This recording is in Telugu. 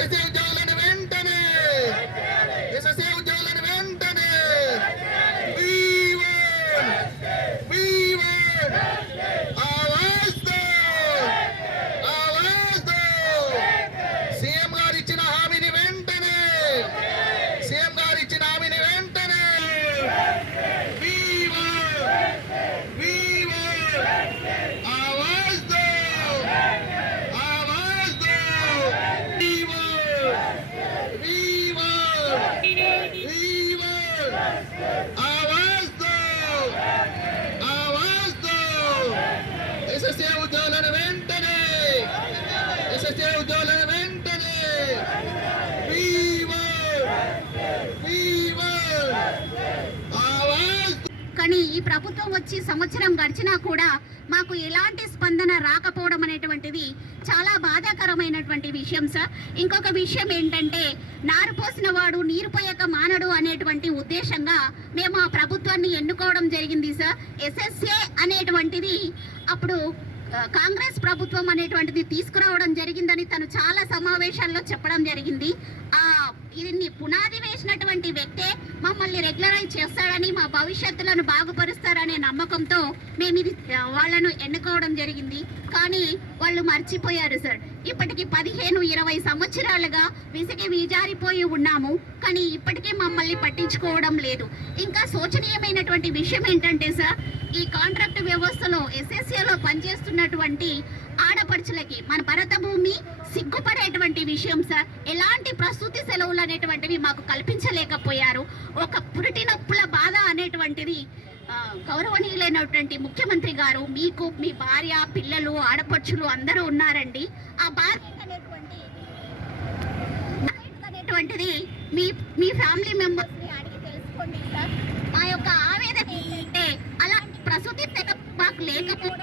ఉద్యోగులను వెంటనే ఎస్ఎస్ఏ ఉద్యోగులను వెంటనే సీఎం గారు ఇచ్చిన హామీని వెంటనే సీఎం గారు ఇచ్చిన హామీని వెంటనే ఎస్ఎస్ఏ ఉద్యోగులను వెంటనే ఎస్ఎస్ఏ ఉద్యోగులను వెంటనే కానీ ఈ ప్రభుత్వం వచ్చి సంవత్సరం గడిచినా కూడా మాకు ఎలాంటి స్పందన రాకపోవడం అనేటువంటిది చాలా బాధాకరమైనటువంటి విషయం సార్. ఇంకొక విషయం ఏంటంటే నారు పోసిన వాడు నీరు పోయక మానడు అనేటువంటి ఉద్దేశంగా మేము ఆ ప్రభుత్వాన్ని ఎన్నుకోవడం జరిగింది సార్. ఎస్ఎస్ఏ అనేటువంటిది అప్పుడు కాంగ్రెస్ ప్రభుత్వం అనేటువంటిది తీసుకురావడం జరిగిందని తను చాలా సమావేశాల్లో చెప్పడం జరిగింది. దీన్ని పునాది వేసినటువంటి వ్యక్తే మమ్మల్ని రెగ్యులరైజ్ చేస్తాడని, మా భవిష్యత్తులను బాగుపరుస్తారనే నమ్మకంతో మేము ఇది వాళ్ళను ఎన్నుకోవడం జరిగింది. కానీ వాళ్ళు మర్చిపోయారు సార్. ఇప్పటికి 15-20 సంవత్సరాలుగా విసిగి విజారిపోయి ఉన్నాము, కానీ ఇప్పటికీ మమ్మల్ని పట్టించుకోవడం లేదు. ఇంకా శోచనీయమైనటువంటి విషయం ఏంటంటే సార్, ఈ కాంట్రాక్ట్ వ్యవస్థలో ఎస్ఎస్ఏలో పనిచేస్తున్నటువంటి ఆడపడుచులకి మన భరత భూమి సిగ్గుపడేటువంటి విషయం సార్. ఎలాంటి ప్రసూతి సెలవులు అనేటువంటివి మాకు కల్పించలేకపోయారు. ఒక పురిటి నొప్పుల బాధ అనేటువంటిది గౌరవనీయులైనటువంటి ముఖ్యమంత్రి గారు, మీకు మీ భార్య పిల్లలు ఆడపడుచులు అందరూ ఉన్నారండి. ఆ బాధ అనేటువంటిది మీ ఫ్యామిలీ మెంబర్స్ ని అడిగి తెలుసుకోండి సార్. మా యొక్క ఆవేదన ఏంటంటే అలాంటి ప్రసూతి సెలవు మాకు లేకపోతే